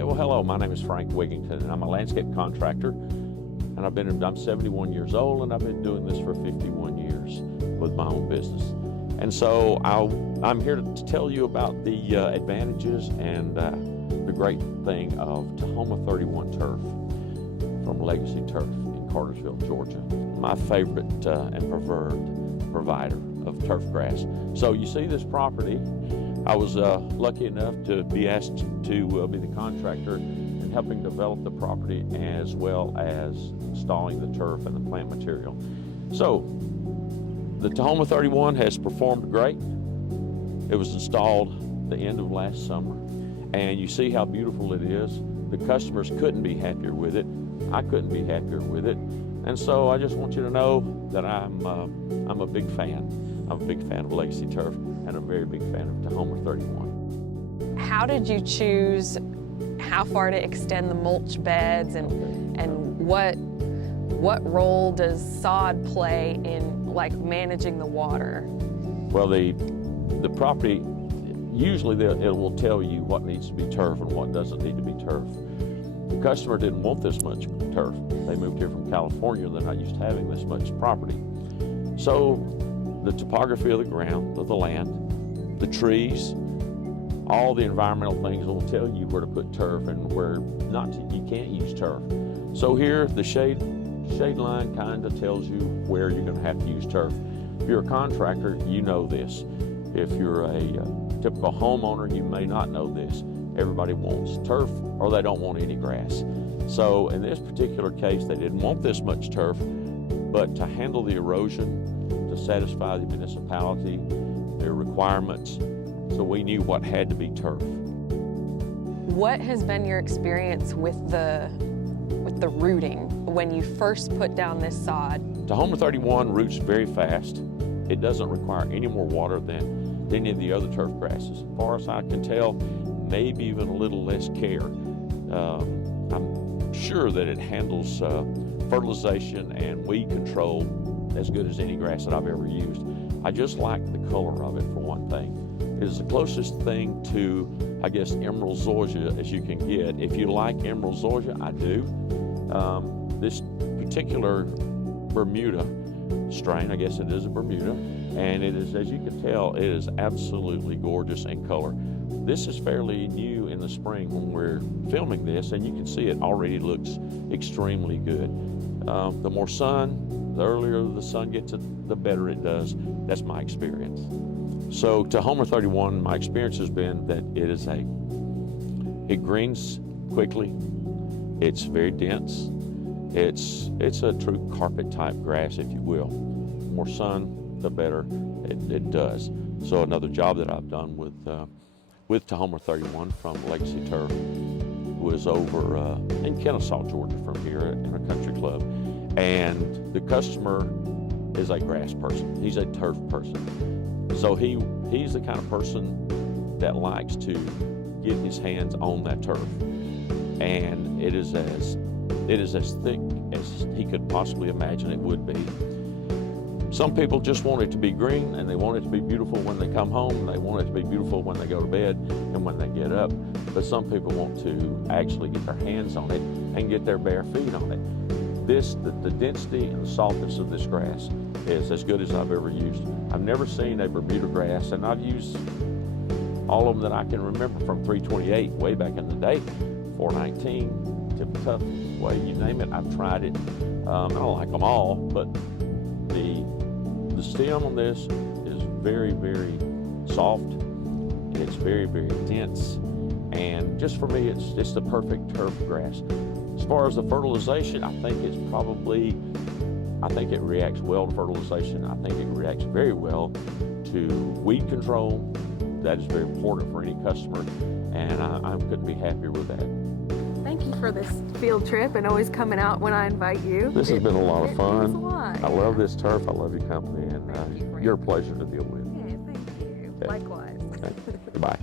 Okay, well, hello, my name is Frank Wigington, and I'm a landscape contractor, and I'm 71 years old, and I've been doing this for 51 years with my own business. And so I'm here to tell you about the advantages and the great thing of Tahoma 31 turf from Legacy Turf in Cartersville, Georgia. My favorite and preferred provider of turf grass. So you see this property. I was lucky enough to be asked to be the contractor in helping develop the property as well as installing the turf and the plant material. So the Tahoma 31 has performed great. It was installed the end of last summer, and you see how beautiful it is. The customers couldn't be happier with it. I couldn't be happier with it. And so I just want you to know that I'm a big fan. I'm a big fan of Legacy Turf and a very big fan of Tahoma 31. How did you choose how far to extend the mulch beds, and what role does sod play in managing the water? Well, the property, usually it will tell you what needs to be turf and what doesn't need to be turf. The customer didn't want this much turf. They moved here from California. They're not used to having this much property. So the topography of the ground, of the land, the trees, all the environmental things will tell you where to put turf and where you can't use turf. So here, the shade line kind of tells you where you're going to have to use turf. If you're a contractor, you know this. If you're a typical homeowner, you may not know this. Everybody wants turf or they don't want any grass. So in this particular case, they didn't want this much turf, but to handle the erosion, to satisfy the municipality, their requirements, so we knew what had to be turf. What has been your experience with the rooting when you first put down this sod? Tahoma 31 roots very fast. It doesn't require any more water than any of the other turf grasses. As far as I can tell, maybe even a little less care. I'm sure that it handles fertilization and weed control as good as any grass that I've ever used. I just like the color of it, for one thing. It is the closest thing to, I guess, emerald zoysia as you can get. If you like emerald zoysia, I do. This particular Bermuda strain, I guess it is a Bermuda, and it is, as you can tell, it is absolutely gorgeous in color. This is fairly new in the spring when we're filming this, and you can see it already looks extremely good. The more sun, the earlier the sun gets it, the better it does. That's my experience. So Tahoma 31, my experience has been that it greens quickly. It's very dense. It's a true carpet type grass, if you will. The more sun, the better it does. So another job that I've done with Tahoma 31 from Legacy Turf was over in Kennesaw, Georgia, from here in a country club. And the customer is a grass person. He's a turf person. So he's the kind of person that likes to get his hands on that turf. And it is as thick as he could possibly imagine it would be. Some people just want it to be green, and they want it to be beautiful when they come home, and they want it to be beautiful when they go to bed and when they get up. But some people want to actually get their hands on it and get their bare feet on it. The density and the softness of this grass is as good as I've ever used. I've never seen a Bermuda grass, and I've used all of them that I can remember, from 328 way back in the day, 419, Tip Tough, way you name it, I've tried it. I don't like them all, but the stem on this is very, very soft. It's very, very dense, and just for me, it's the perfect turf grass. As far as the fertilization, I think it reacts well to fertilization. I think it reacts very well to weed control. That is very important for any customer, and I couldn't be happier with that. Thank you for this field trip and always coming out when I invite you. This has been a lot of fun. It means a lot. I love this turf. I love your company, and you're a pleasure to deal with. Yeah, thank you. Okay. Likewise. Okay. Goodbye.